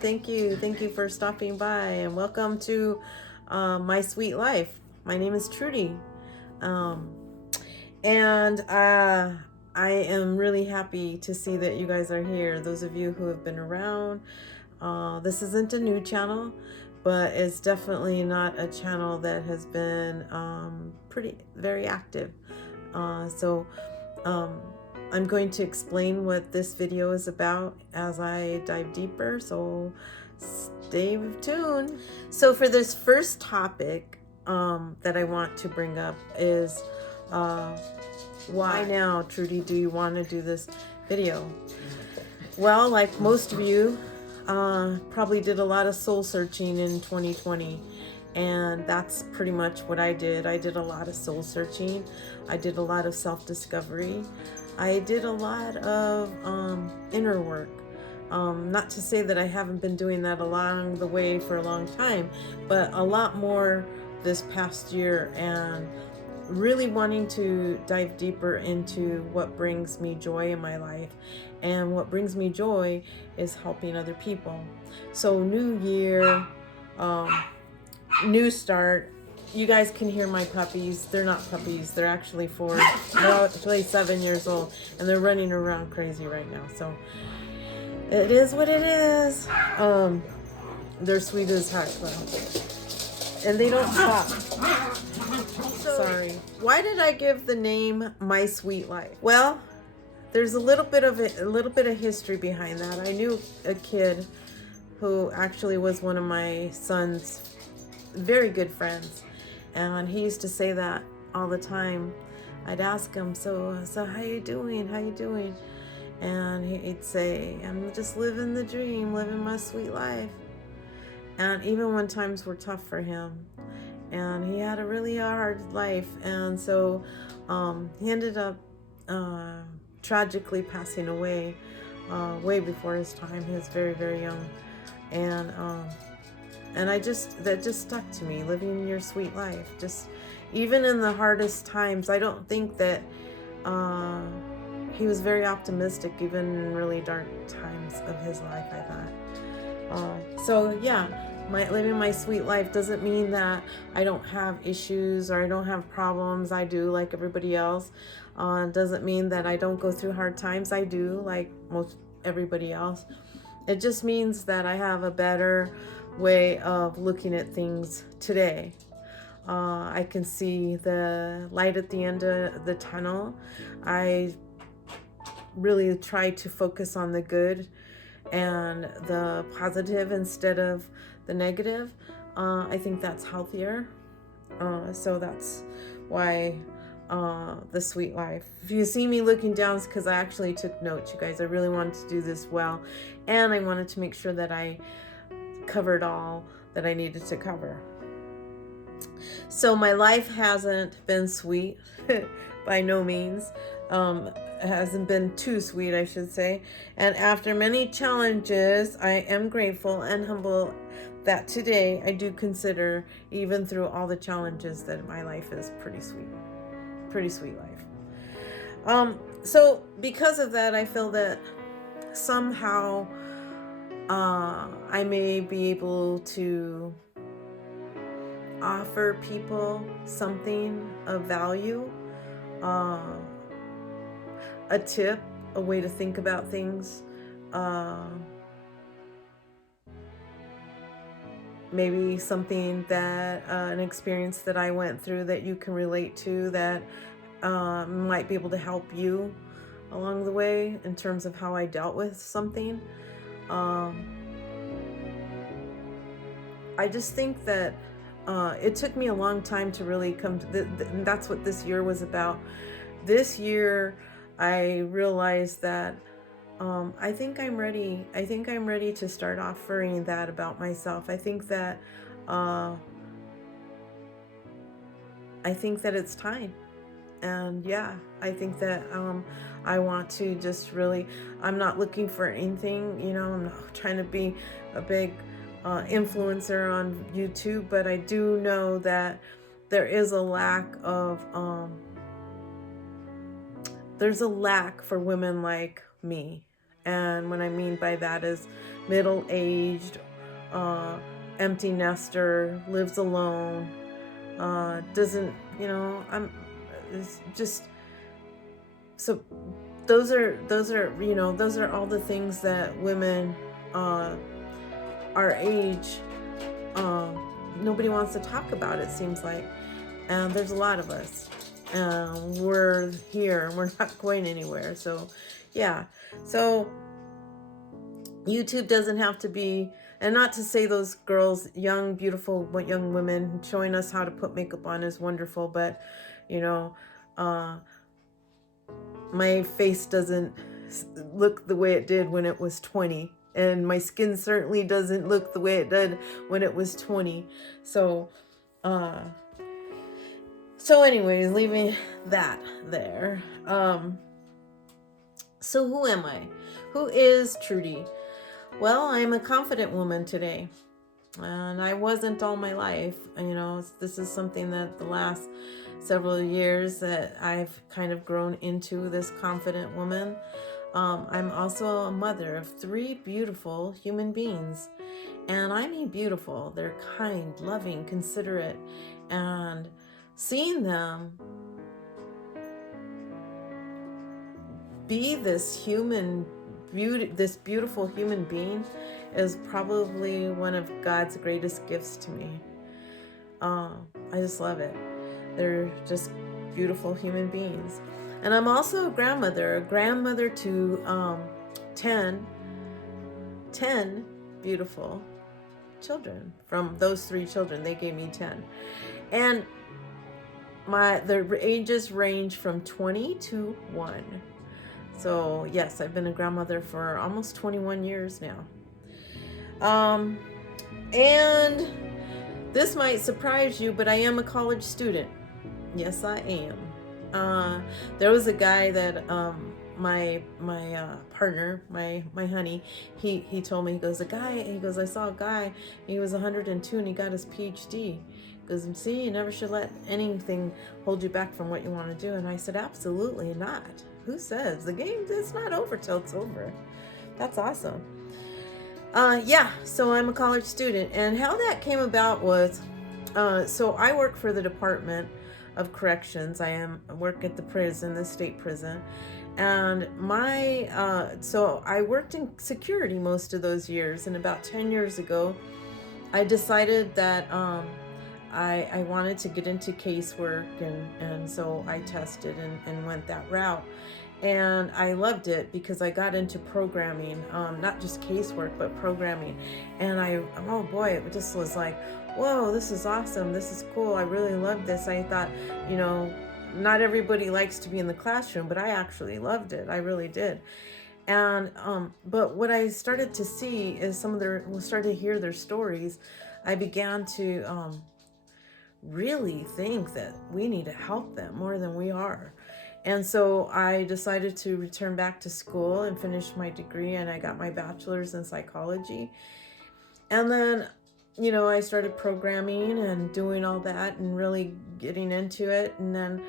Thank you. Thank you for stopping by, and welcome to My Sweet Life. My name is Trudy. Um, and I am really happy to see that you guys are here. Those of you who have been around, this isn't a new channel, but it's definitely not a channel that has been very active. So I'm going to explain what this video is about as I dive deeper, so stay tuned. So for this first topic that I want to bring up is why now, Trudy, do you want to do this video? Well, like most of you, probably did a lot of soul searching in 2020. And that's pretty much what I did. I did a lot of soul searching. I did a lot of self-discovery. I did a lot of inner work. Not to say that I haven't been doing that along the way for a long time, but a lot more this past year, and really wanting to dive deeper into what brings me joy in my life. And what brings me joy is helping other people. So new year, new start. You guys can hear my puppies. They're not puppies. They're actually 4. They're actually 7 years old, and they're running around crazy right now. So it is what it is. They're sweet as heck, though, and they don't stop. Sorry. Why did I give the name My Sweet Life? Well, there's a little bit of history behind that. I knew a kid who actually was one of my son's very good friends, and he used to say that all the time. I'd ask him, so how you doing? How you doing? And he'd say, I'm just living the dream, living my sweet life. And even when times were tough for him, and he had a really hard life, and so he ended up tragically passing away way before his time. He was very, very young, and that just stuck to me, living your sweet life. Just even in the hardest times, I don't think that he was very optimistic, even in really dark times of his life, I thought. So yeah, living my sweet life doesn't mean that I don't have issues or I don't have problems. I do, like everybody else. Doesn't mean that I don't go through hard times. I do, like most everybody else. It just means that I have a better way of looking at things today. I can see the light at the end of the tunnel. I really try to focus on the good and the positive instead of the negative. I think that's healthier. So that's why the sweet life. If you see me looking down, it's because I actually took notes, you guys. I really wanted to do this well, and I wanted to make sure that I covered all that I needed to cover. So my life hasn't been sweet by no means. It hasn't been too sweet, I should say. And after many challenges, I am grateful and humble that today I do consider, even through all the challenges, that my life is pretty sweet life. So because of that, I feel that somehow I may be able to offer people something of value, a tip, a way to think about things, maybe something that an experience that I went through that you can relate to, that might be able to help you along the way in terms of how I dealt with something. I just think that it took me a long time to really come to and that's what this year was about. This year I realized that I think I'm ready. I think I'm ready to start offering that about myself. I think that it's time. And yeah, I think that I want to just really, I'm not looking for anything, I'm not trying to be a big influencer on YouTube, but I do know that there is a lack of there's a lack for women like me. And what I mean by that is middle-aged, empty nester, lives alone, doesn't, it's just, so those are all the things that women our age, nobody wants to talk about, it seems like. And there's a lot of us. We're here. We're not going anywhere. So, yeah. So, YouTube doesn't have to be, and not to say those girls, young, beautiful young women showing us how to put makeup on is wonderful, but, my face doesn't look the way it did when it was 20. And my skin certainly doesn't look the way it did when it was 20. So anyways, leaving that there. So who am I? Who is Trudy? Well, I'm a confident woman today. And I wasn't all my life. This is something that the last several years that I've kind of grown into, this confident woman. I'm also a mother of 3 beautiful human beings. And I mean beautiful. They're kind, loving, considerate. And seeing them be this beautiful human being is probably one of God's greatest gifts to me. I just love it. They're just beautiful human beings. And I'm also a grandmother to 10 beautiful children. From those 3 children, they gave me 10. And their ages range from 20 to 1. So yes, I've been a grandmother for almost 21 years now. And this might surprise you, but I am a college student. Yes, I am. There was a guy that my partner, my honey, he told me, he goes, I saw a guy, he was 102 and he got his PhD. He goes, see, you never should let anything hold you back from what you want to do. And I said, absolutely not. Who says? The game is not over till it's over. That's awesome. So I'm a college student, and how that came about was, so I work for the Department of Corrections. I work at the prison, the state prison, and so I worked in security most of those years, and about 10 years ago, I decided that I wanted to get into casework, and so I tested and went that route. And I loved it because I got into programming, not just casework, but programming. And oh boy, it just was like, whoa, this is awesome. This is cool. I really love this. I thought, not everybody likes to be in the classroom, but I actually loved it. I really did. And, but what I started to see is started to hear their stories. I began to, really think that we need to help them more than we are. And so I decided to return back to school and finish my degree, and I got my bachelor's in psychology. And then, I started programming and doing all that and really getting into it. And then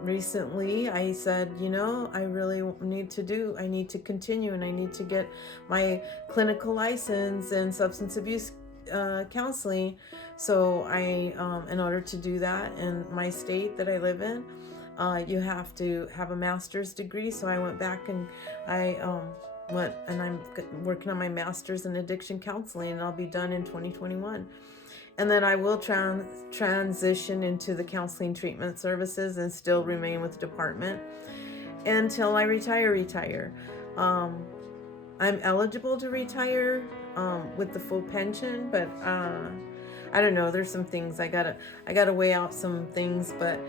recently I said, I really need to continue, and I need to get my clinical license in substance abuse counseling. So in order to do that in my state that I live in, you have to have a master's degree. So I went back and I'm working on my master's in addiction counseling, and I'll be done in 2021. And then I will transition into the counseling treatment services and still remain with the department until I retire. I'm eligible to retire with the full pension, but I don't know. There's some things I gotta weigh out some things, but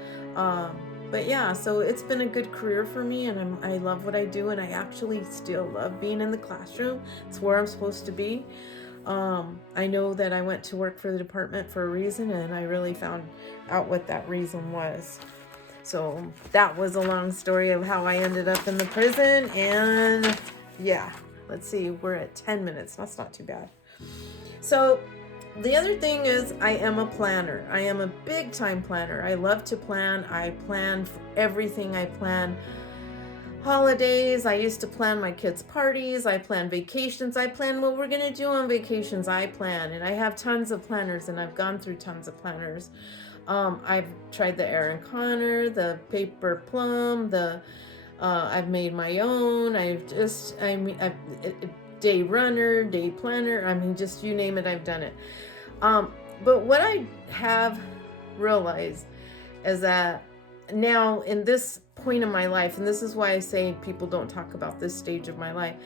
yeah. So it's been a good career for me, and I love what I do, and I actually still love being in the classroom. It's where I'm supposed to be. I know that I went to work for the department for a reason, and I really found out what that reason was. So that was a long story of how I ended up in the prison, and yeah. Let's see, we're at 10 minutes. That's not too bad. So the other thing is I am a planner. I am a big time planner. I love to plan. I plan for everything. I plan holidays. I used to plan my kids' parties. I plan vacations. I plan what we're going to do on vacations. I plan. And I have tons of planners, and I've gone through tons of planners. I've tried the Erin Connor, the paper plum, I've made my own. Day runner, day planner. I mean, just you name it, I've done it. But what I have realized is that now in this point in my life, and this is why I say people don't talk about this stage of my life,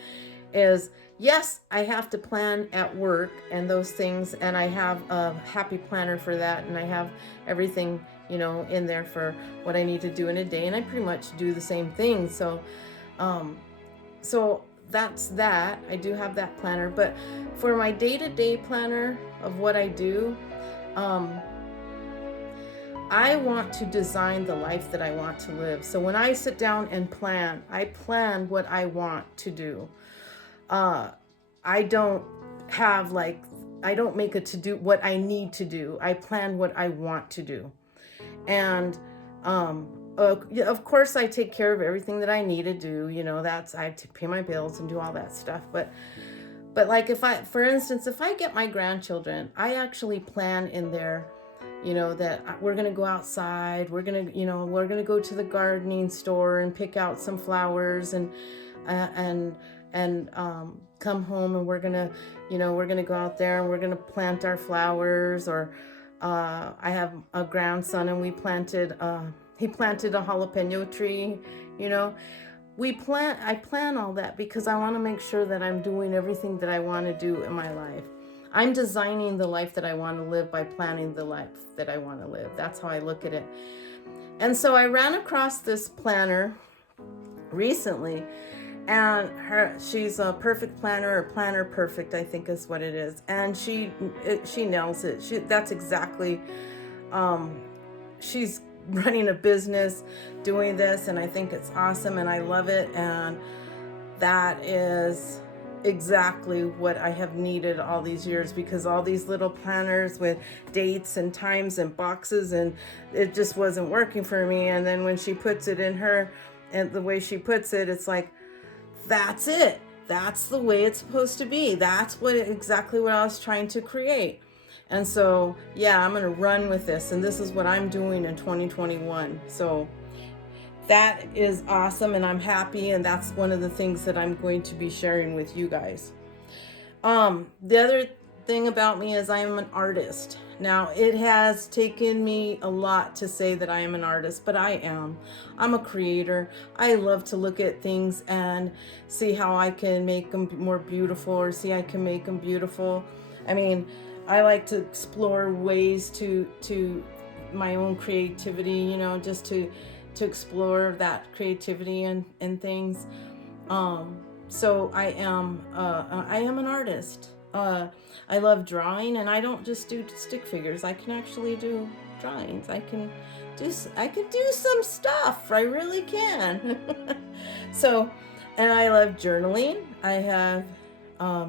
is yes, I have to plan at work and those things, and I have a happy planner for that, and I have everything, in there for what I need to do in a day, and I pretty much do the same thing. So that's that. I do have that planner, but for my day-to-day planner of what I do, I want to design the life that I want to live. So when I sit down and plan, I plan what I want to do. I don't make a to-do what I need to do. I plan what I want to do. And of course I take care of everything that I need to do. I have to pay my bills and do all that stuff. But like for instance, if I get my grandchildren, I actually plan in there, that we're going to go outside. We're going to go to the gardening store and pick out some flowers and come home, and we're going to go out there and we're going to plant our flowers. Or I have a grandson, and he planted a jalapeno tree. I plan all that because I want to make sure that I'm doing everything that I want to do in my life. I'm designing the life that I want to live by planning the life that I want to live. That's how I look at it. And so I ran across this planner recently, and she's a perfect planner, or planner perfect, I think is what it is. And she nails it. That's exactly, she's running a business doing this, and I think it's awesome, and I love it. And that is exactly what I have needed all these years, because all these little planners with dates and times and boxes, and it just wasn't working for me. And then when she puts it in her, and the way she puts it, it's like, that's it. That's the way it's supposed to be. That's exactly what I was trying to create. And so, yeah, I'm going to run with this, and this is what I'm doing in 2021. So that is awesome, and I'm happy, and that's one of the things that I'm going to be sharing with you guys. The other thing about me is I am an artist. Now, it has taken me a lot to say that I am an artist, but I am. I'm a creator. I love to look at things and see how I can make them more beautiful, or see I can make them beautiful. I mean, I like to explore ways to my own creativity, just to explore that creativity and things. So I am an artist. I love drawing, and I don't just do stick figures. I can actually do drawings. I can do some stuff. I really can. So, and I love journaling. I have, I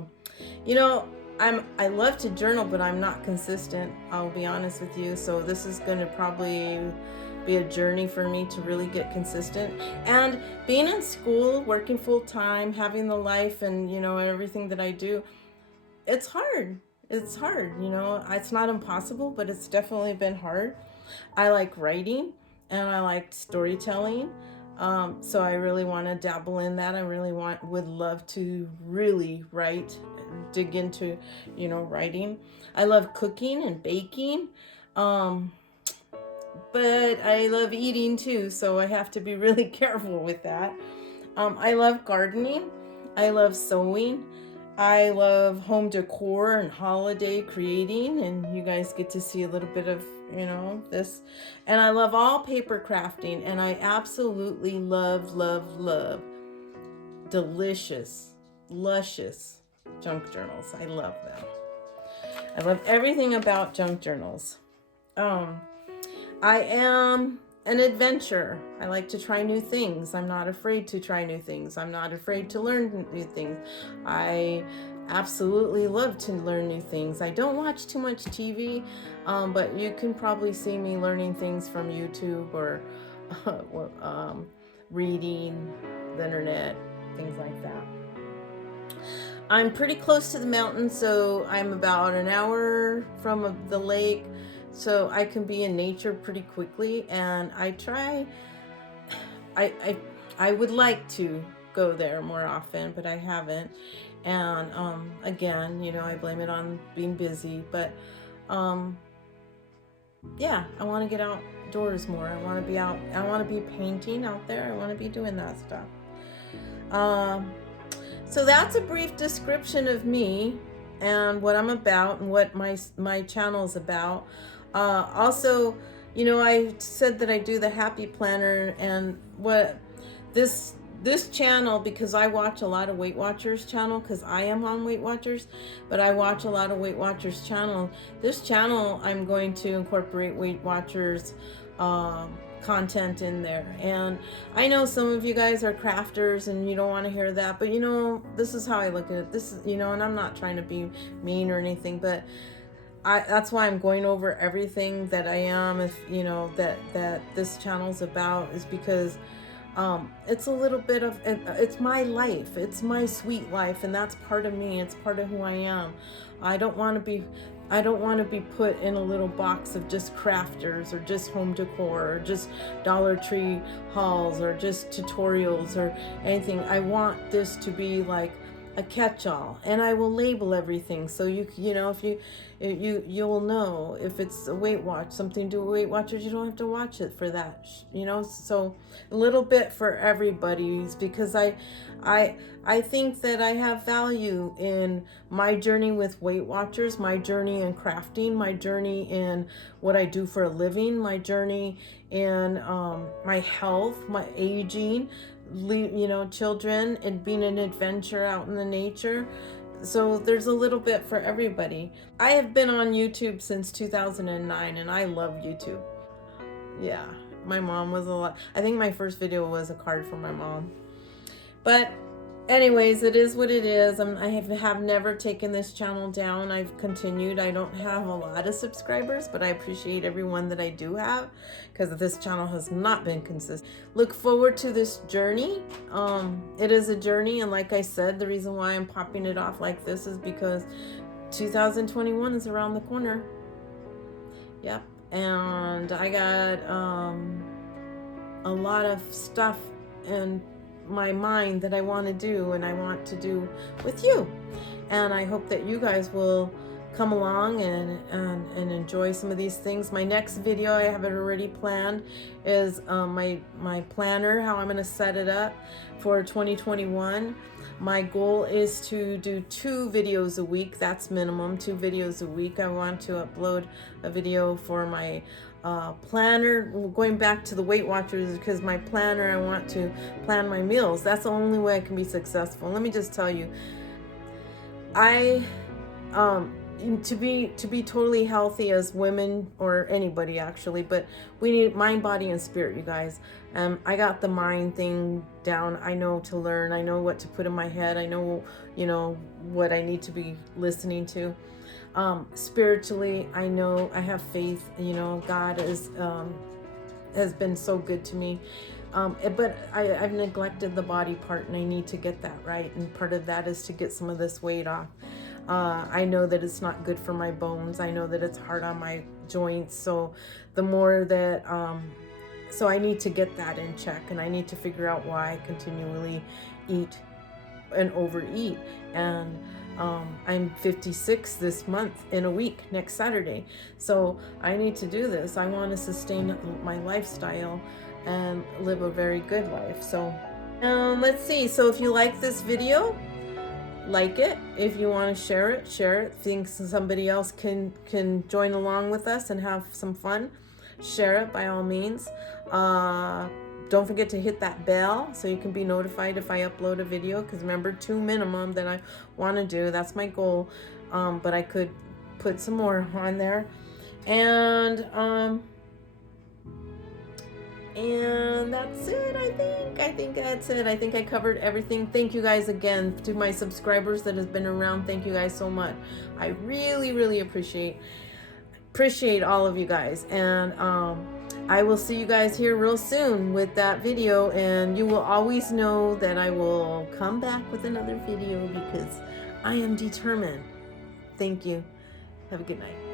love to journal, but I'm not consistent. I'll be honest with you. So this is going to probably be a journey for me to really get consistent. And being in school, working full time, having the life, and everything that I do, it's hard. It's hard. It's not impossible, but it's definitely been hard. I like writing, and I like storytelling. So I really want to dabble in that. I really would love to really dig into, writing. I love cooking and baking. But I love eating too, so I have to be really careful with that. I love gardening. I love sewing. I love home decor and holiday creating, and you guys get to see a little bit of, this. And I love all paper crafting, and I absolutely love delicious, luscious junk journals. I love them. I love everything about junk journals. I am an adventurer. I like to try new things. I'm not afraid to try new things. I'm not afraid to learn new things. I absolutely love to learn new things. I don't watch too much TV, but you can probably see me learning things from YouTube or reading, the internet, things like that. I'm pretty close to the mountain, so I'm about an hour from the lake, so I can be in nature pretty quickly. And I I would like to go there more often, but I haven't. And again, I blame it on being busy, but um, yeah, I want to get outdoors more. I want to be out. I want to be painting out there. I want to be doing that stuff. Um, so that's a brief description of me and what I'm about and what my channel is about. Also, I said that I do the Happy Planner, and what this channel, because I watch a lot of Weight Watchers channel, because I am on Weight Watchers, but I watch a lot of Weight Watchers channel. This channel, I'm going to incorporate Weight Watchers content in there. And I know some of you guys are crafters and you don't want to hear that, but this is how I look at it. This is, and I'm not trying to be mean or anything, but that's why I'm going over everything that I am, if that this channel's about, is because it's a little bit of, it's my life, it's my sweet life, and that's part of me. It's part of who I am. I don't want to be put in a little box of just crafters or just home decor or just Dollar Tree hauls or just tutorials or anything. I want this to be like a catch-all, and I will label everything, so if you'll know if it's a Weight Watch, something to do with Weight Watchers. You don't have to watch it for that, so a little bit for everybody's, because I think that I have value in my journey with Weight Watchers, my journey in crafting, my journey in what I do for a living, my journey in my health, my aging, children, and being an adventure out in the nature. So there's a little bit for everybody. I have been on YouTube since 2009, and I love YouTube. Yeah, my mom was I think my first video was a card from my mom. But anyways, it is what it is. I have never taken this channel down. I've continued. I don't have a lot of subscribers, but I appreciate everyone that I do have, because this channel has not been consistent. Look forward to this journey. It is a journey, and like I said, the reason why I'm popping it off like this is because 2021 is around the corner. Yep, and I got a lot of stuff in my mind that I want to do, and I want to do with you, and I hope that you guys will come along and enjoy some of these things. My next video, I have it already planned, is my planner, how I'm going to set it up for 2021. My goal is to do 2 videos a week. That's minimum, 2 videos a week. I want to upload a video for my planner, going back to the Weight Watchers, because my planner, I want to plan my meals. That's the only way I can be successful. Let me just tell you, to be totally healthy as women, or anybody actually, but we need mind, body, and spirit, you guys. I got the mind thing down. I know to learn. I know what to put in my head. I know, what I need to be listening to. Spiritually, I know I have faith. God has been so good to me. But I've neglected the body part, and I need to get that right. And part of that is to get some of this weight off. I know that it's not good for my bones. I know that it's hard on my joints. So the more that, so I need to get that in check, and I need to figure out why I continually eat and overeat. And I'm 56 this month, in a week, next Saturday. So I need to do this. I want to sustain my lifestyle and live a very good life. So let's see. So if you like this video, like it. If you want to share it. Think somebody else can join along with us and have some fun, share it by all means. Don't forget to hit that bell so you can be notified if I upload a video, because remember, 2 minimum that I want to do. That's my goal. But I could put some more on there. And that's it, I think that's it. I think I covered everything. Thank you guys again. To my subscribers that has been around, thank you guys so much. I really, really appreciate all of you guys. And I will see you guys here real soon with that video, and you will always know that I will come back with another video because I am determined. Thank you. Have a good night.